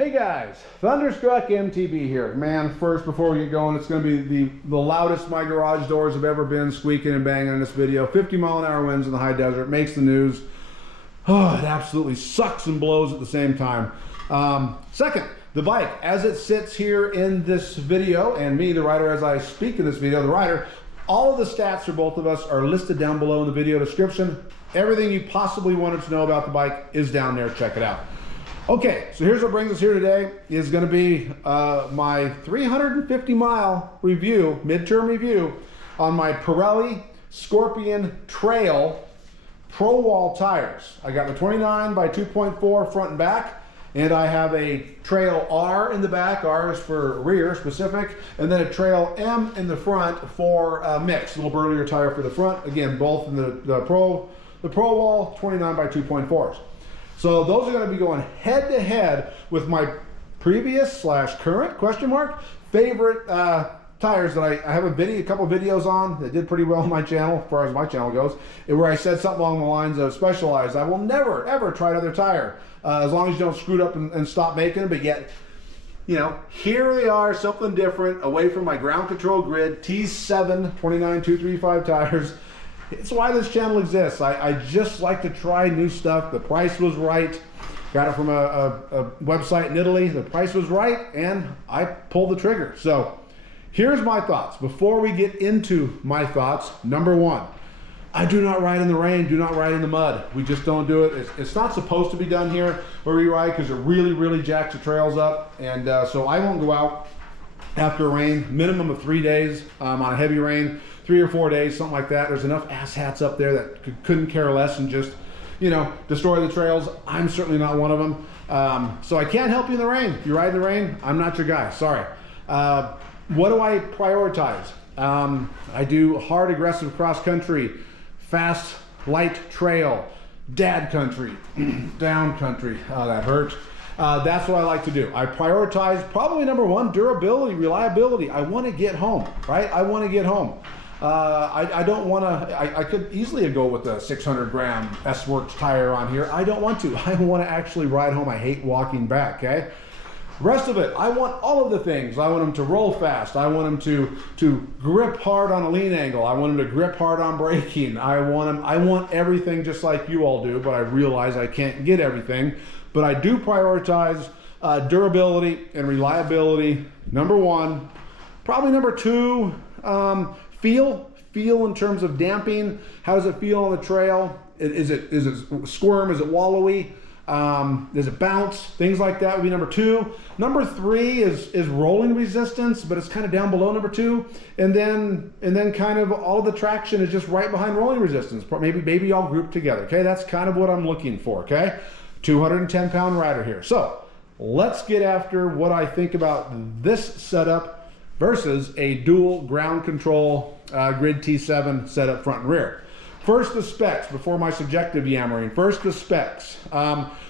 Hey guys, Thunderstruck MTB here. Man, first, before we get going, it's going to be the loudest my garage doors have ever been, squeaking and banging in this video. 50-mile-an-hour winds in the high desert, makes the news. Oh, it absolutely sucks and blows at the same time. Second, the bike, as it sits here in this video, and me, the rider, as I speak in this video, the rider, all of the stats for both of us are listed down below in the video description. Everything you possibly wanted to know about the bike is down there. Check it out. Okay, so here's what brings us here today is going to be my 350-mile review, midterm review, on my Pirelli Scorpion Trail Pro Wall tires. I got the 29 by 2.4 front and back, and I have a Trail R in the back. R is for rear specific, and then a Trail M in the front for mix, a little burlier tire for the front. Again, both in the Pro Wall 29 by 2.4s. So those are going to be going head to head with my previous / current favorite tires that I have a couple of videos on that did pretty well on my channel, as far as my channel goes, where I said something along the lines of Specialized. I will never ever try another tire as long as you don't screw it up and stop making them. But yet, you know, here they are, something different, away from my ground control grid T7 29235 tires. It's why this channel exists. I just like to try new stuff. The price was right. Got it from a website in Italy. The price was right, and I pulled the trigger. So here's my thoughts. Before we get into my thoughts, number one, I do not ride in the rain, do not ride in the mud. We just don't do it. It's not supposed to be done here where we ride, because it really, really jacks the trails up. And so I won't go out after rain, minimum of 3 days on a heavy rain. 3 or 4 days, something like that. There's enough asshats up there that couldn't care less and just, you know, destroy the trails. I'm certainly not one of them. So I can't help you in the rain. If you ride in the rain, I'm not your guy. Sorry. What do I prioritize? I do hard, aggressive cross country, fast, light trail, dad country, down country. Oh, that hurts. That's what I like to do. I prioritize probably number one, durability, reliability. I want to get home, right? I want to get home. I don't want to, I could easily go with a 600-gram S-Works tire on here. I don't want to. I want to actually ride home. I hate walking back, okay? Rest of it, I want all of the things. I want them to roll fast. I want them to grip hard on a lean angle. I want them to grip hard on braking. I want everything just like you all do, but I realize I can't get everything. But I do prioritize durability and reliability, number one. Probably number two, feel in terms of damping. How does it feel on the trail? Is it squirm? Is it wallowy? Does it bounce? Things like that would be number two. Number three is rolling resistance, but it's kind of down below number two. And then kind of all of the traction is just right behind rolling resistance. Maybe all grouped together. Okay, that's kind of what I'm looking for. Okay, 210-pound rider here. So let's get after what I think about this setup versus a dual ground control grid T7 setup front and rear. First, the specs before my subjective yammering. First, the specs.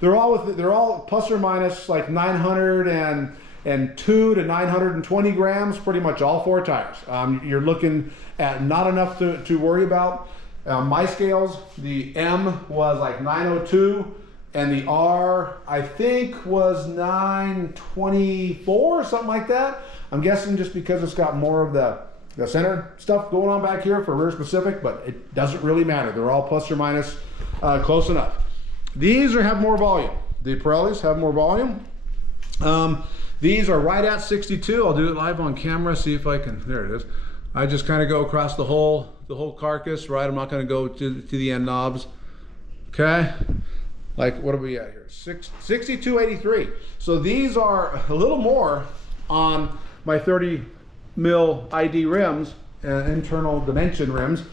They're all plus or minus like 902 to 920 grams, pretty much all four tires. You're looking at not enough to worry about. My scales, the M was like 902, and the R I think was 924, something like that. I'm guessing just because it's got more of the center stuff going on back here for rear specific, but it doesn't really matter. They're all plus or minus close enough. These have more volume. The Pirellis have more volume. These are right at 62. I'll do it live on camera, see if I can, there it is. I just kind of go across the whole carcass, right? I'm not gonna go to the end knobs, okay? Like, what are we at here? 6283. So these are a little more on my 30 mil ID rims, internal dimension rims.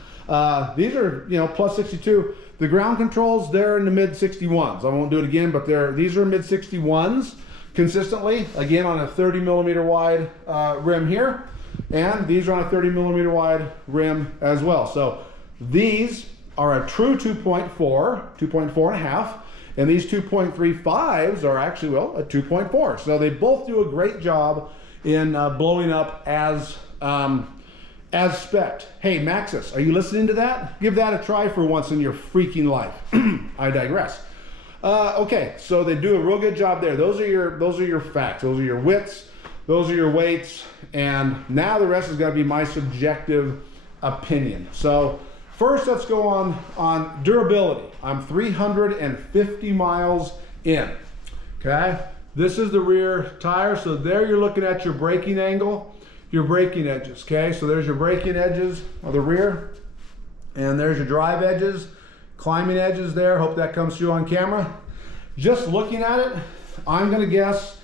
These are, you know, plus 62. The ground controls, they're in the mid 61s. I won't do it again, but these are mid 61s consistently. Again, on a 30 millimeter wide rim here, and these are on a 30 millimeter wide rim as well. So these are a true 2.4 and a half, and these 2.35s are actually, well, a 2.4. So they both do a great job in blowing up as spec'd. Hey, Maxis, are you listening to that? Give that a try for once in your freaking life. I digress. Okay, so they do a real good job there. Those are your facts. Those are your widths. Those are your weights. And now the rest is going to be my subjective opinion. So first, let's go on durability. I'm 350 miles in. Okay, this is the rear tire. So there you're looking at your braking angle, your braking edges. Okay, so there's your braking edges of the rear, and there's your drive edges, climbing edges there. Hope that comes through on camera. Just looking at it, I'm going to guess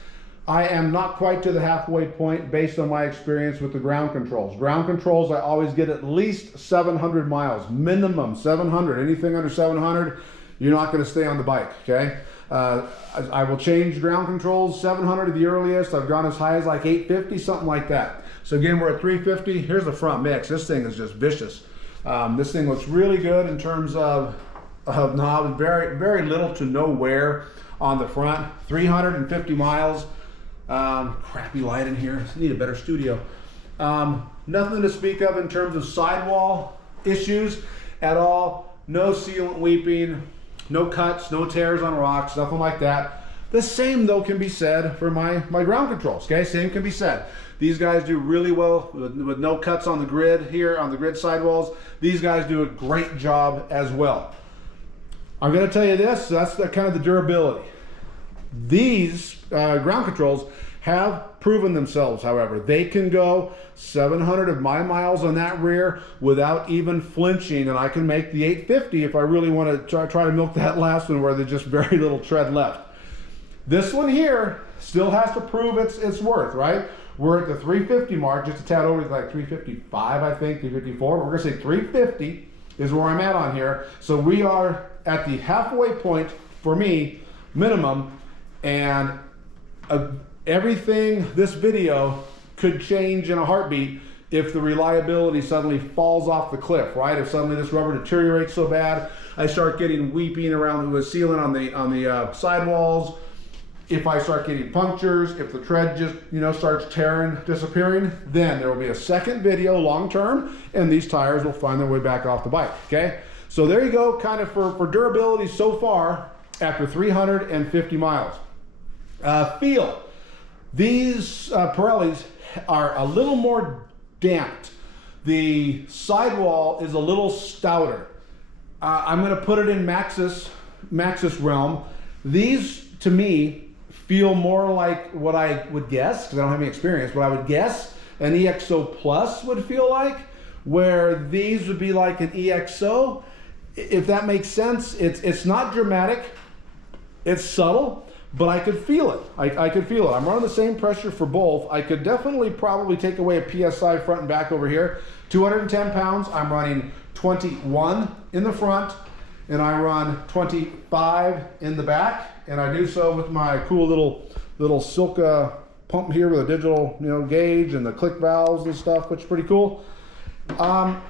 I am not quite to the halfway point based on my experience with the ground controls. Ground controls, I always get at least 700 miles, minimum 700. Anything under 700, you're not going to stay on the bike, okay? I will change ground controls, 700 at the earliest. I've gone as high as like 850, something like that. So again, we're at 350. Here's the front mix. This thing is just vicious. This thing looks really good in terms of knob, very little to no wear on the front. 350 miles. Crappy light in here. Need a better studio. Nothing to speak of in terms of sidewall issues at all. No sealant weeping, no cuts, no tears on rocks, nothing like that. The same though can be said for my ground controls. Okay, same can be said. These guys do really well with no cuts on the grid here, on the grid sidewalls. These guys do a great job as well. I'm going to tell you this, that's the kind of the durability. These ground controls have proven themselves, however. They can go 700 of my miles on that rear without even flinching, and I can make the 850 if I really want to try to milk that last one where there's just very little tread left. This one here still has to prove its worth, right? We're at the 350 mark, just a tad over, like 355, I think, 354. We're going to say 350 is where I'm at on here. So we are at the halfway point for me, minimum, and everything, this video could change in a heartbeat if the reliability suddenly falls off the cliff, right? If suddenly this rubber deteriorates so bad, I start getting weeping around with sealant on the sidewalls. If I start getting punctures, if the tread just, starts tearing, disappearing, then there will be a second video long term, and these tires will find their way back off the bike, okay? So there you go, kind of for durability so far after 350 miles. Feel. These Pirellis are a little more damped. The sidewall is a little stouter. I'm going to put it in Maxxis realm. These, to me, feel more like what I would guess, because I don't have any experience, but I would guess an EXO Plus would feel like, where these would be like an EXO, if that makes sense. It's not dramatic, it's subtle, but I could feel it. I could feel it. I'm running the same pressure for both. I could definitely probably take away a PSI front and back over here. 210 pounds, I'm running 21 in the front, and I run 25 in the back, and I do so with my cool little Silka pump here with a digital gauge and the Clik valves and stuff, which is pretty cool. I'm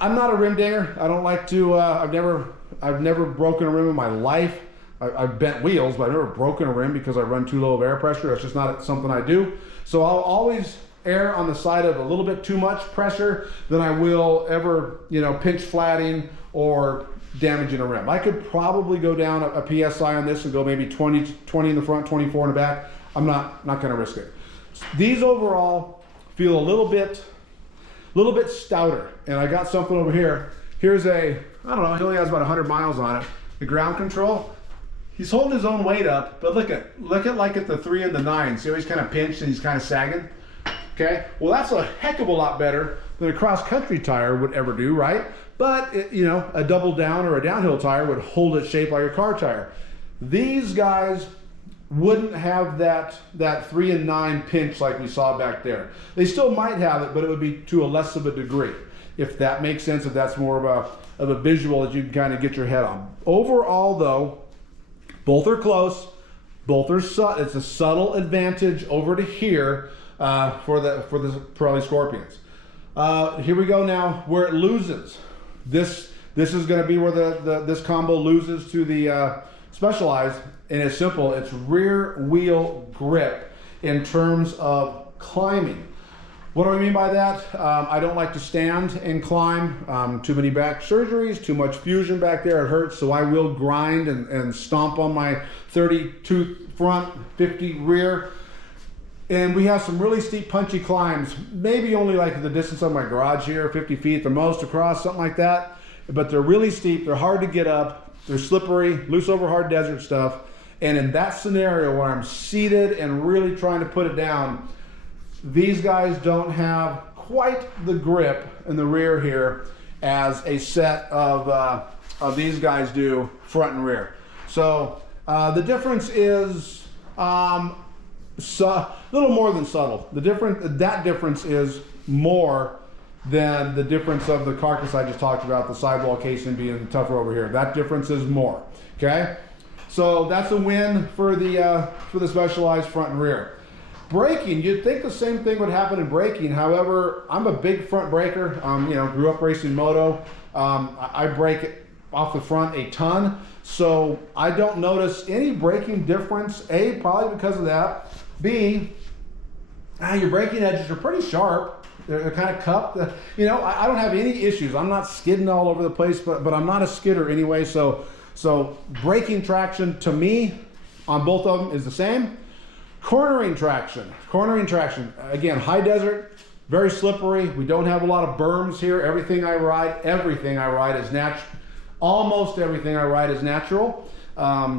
not a rim dinger. I don't like to. I've never broken a rim in my life. I've bent wheels, but I've never broken a rim because I run too low of air pressure. That's just not something I do. So I'll always err on the side of a little bit too much pressure than I will ever pinch flatting or damaging a rim. I could probably go down a PSI on this and go maybe 20 in the front, 24 in the back. I'm not going to risk it. These overall feel a little bit stouter, and I got something over here. Here's I don't know, he only has about 100 miles on it. The ground control, he's holding his own weight up, but look at like at the 3 and the 9. See how he's kind of pinched and he's kind of sagging? Okay, well that's a heck of a lot better than a cross-country tire would ever do, right? But a double down or a downhill tire would hold its shape like a car tire. These guys wouldn't have that 3 and 9 pinch like we saw back there. They still might have it, but it would be to a less of a degree, if that makes sense, if that's more of a visual that you can kind of get your head on. Overall though, both are close, both are it's a subtle advantage over to here for the Pirelli Scorpions. Here we go now where it loses. This is going to be where this combo loses to the Specialized, and it's simple. It's rear wheel grip in terms of climbing. What do I mean by that? I don't like to stand and climb. Too many back surgeries, too much fusion back there, it hurts. So I will grind and stomp on my 32 front, 50 rear. And we have some really steep, punchy climbs, maybe only like the distance of my garage here, 50 feet the most across, something like that. But they're really steep, they're hard to get up, they're slippery, loose over hard desert stuff. And in that scenario where I'm seated and really trying to put it down, these guys don't have quite the grip in the rear here as a set of these guys do front and rear. So the difference is a little more than subtle. That difference is more than the difference of the carcass I just talked about, the sidewall casing being tougher over here. That difference is more, okay? So that's a win for the Specialized front and rear. Braking, you'd think the same thing would happen in braking. However, I'm a big front braker. You know, grew up racing moto. I brake it off the front a ton. So I don't notice any braking difference. A, probably because of that. B, your braking edges are pretty sharp. They're kind of cupped. You know, I don't have any issues. I'm not skidding all over the place, but I'm not a skidder anyway. So braking traction to me on both of them is the same. Cornering traction, again, high desert, very slippery. We don't have a lot of berms here. Everything I ride is natural. Almost everything I ride is natural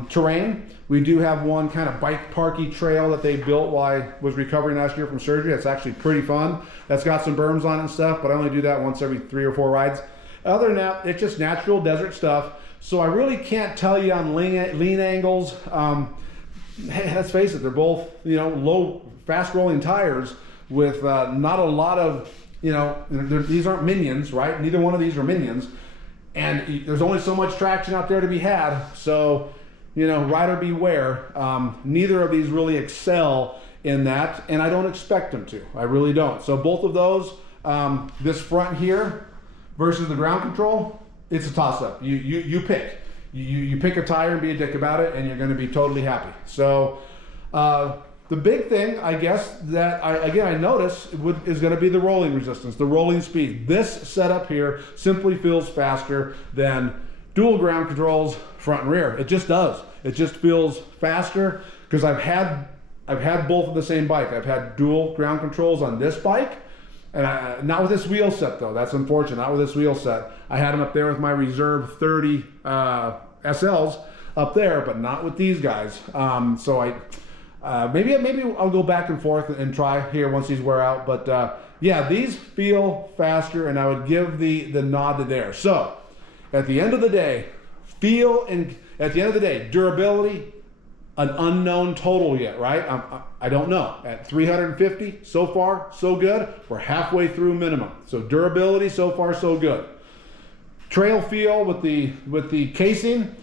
terrain. We do have one kind of bike parky trail that they built while I was recovering last year from surgery. That's actually pretty fun. That's got some berms on it and stuff, but I only do that once every 3 or 4 rides. Other than that, it's just natural desert stuff. So I really can't tell you on lean angles. Hey, let's face it, they're both, you know, low, fast rolling tires with not a lot of, you know, these aren't minions, right? Neither one of these are minions. And there's only so much traction out there to be had. So, you know, rider beware. Neither of these really excel in that, and I don't expect them to. I really don't. So both of those, this front here versus the ground control, it's a toss-up. You pick. You pick a tire and be a dick about it, and you're going to be totally happy. So the big thing, I guess, that I notice is going to be the rolling resistance, the rolling speed. This setup here simply feels faster than dual ground controls front and rear. It just does. It just feels faster because I've had both of the same bike. I've had dual ground controls on this bike. And not with this wheel set though, that's unfortunate, not with this wheel set. I had them up there with my Reserve 30 SLs up there, but not with these guys. So maybe I'll go back and forth and try here once these wear out. But yeah, these feel faster, and I would give the nod to there. So at the end of the day, durability, an unknown total yet, right? I don't know. At 350, so far, so good. We're halfway through minimum. So durability, so far, so good. Trail feel with the casing,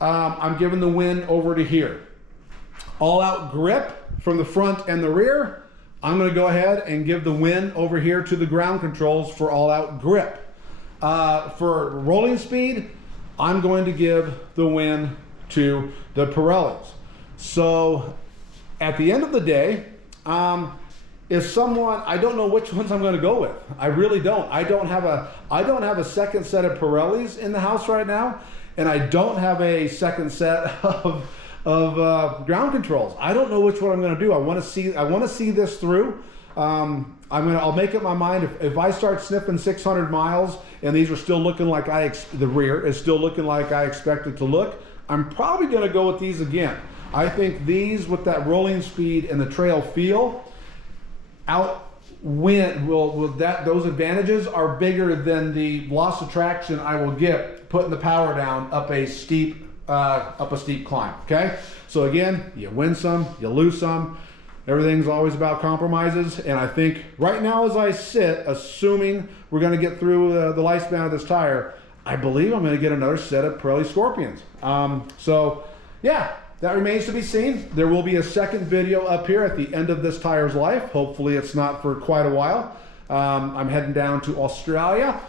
I'm giving the win over to here. All out grip from the front and the rear, I'm gonna go ahead and give the win over here to the ground controls for all out grip. For rolling speed, I'm going to give the win to the Pirellis. So at the end of the day, if someone, I don't know which ones I'm going to go with. I really don't. I don't have a second set of Pirellis in the house right now, and I don't have a second set of ground controls. I don't know which one I'm going to do. I want to see this through. I'll make up my mind if I start sniffing 600 miles and these are still looking like the rear is still looking like I expect it to look, I'm probably going to go with these again. I think these with that rolling speed and the trail feel those advantages are bigger than the loss of traction I will get putting the power down up a steep climb. Okay, so again, you win some, you lose some. Everything's always about compromises, and I think right now as I sit, assuming we're going to get through the lifespan of this tire, I believe I'm going to get another set of Pirelli Scorpions. So yeah, that remains to be seen. There will be a second video up here at the end of this tire's life. Hopefully it's not for quite a while. I'm heading down to Australia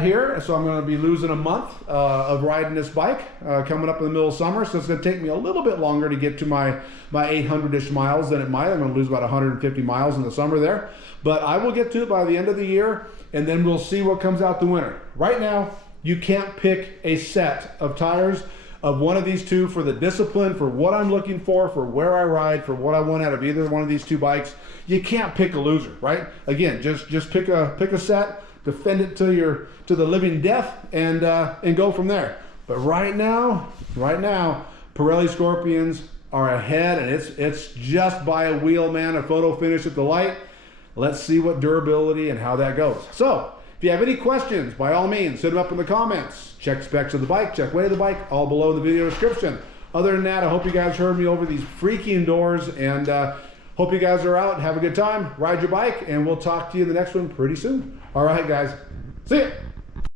here, so I'm going to be losing a month of riding this bike coming up in the middle of summer, so it's going to take me a little bit longer to get to my 800-ish miles than it might. I'm going to lose about 150 miles in the summer there, but I will get to it by the end of the year, and then we'll see what comes out the winter. Right now, you can't pick a set of tires of one of these two for the discipline, for what I'm looking for where I ride, for what I want out of either one of these two bikes. You can't pick a loser, right? Again, just pick a set, defend it to the living death, and go from there. But right now, Pirelli Scorpions are ahead, and it's just by a wheel, man, a photo finish at the light. Let's see what durability and how that goes. So, if you have any questions, by all means, hit them up in the comments. Check specs of the bike, check weight of the bike, all below in the video description. Other than that, I hope you guys heard me over these freaky indoors, and hope you guys are out, have a good time, ride your bike, and we'll talk to you in the next one pretty soon. All right, guys, see ya.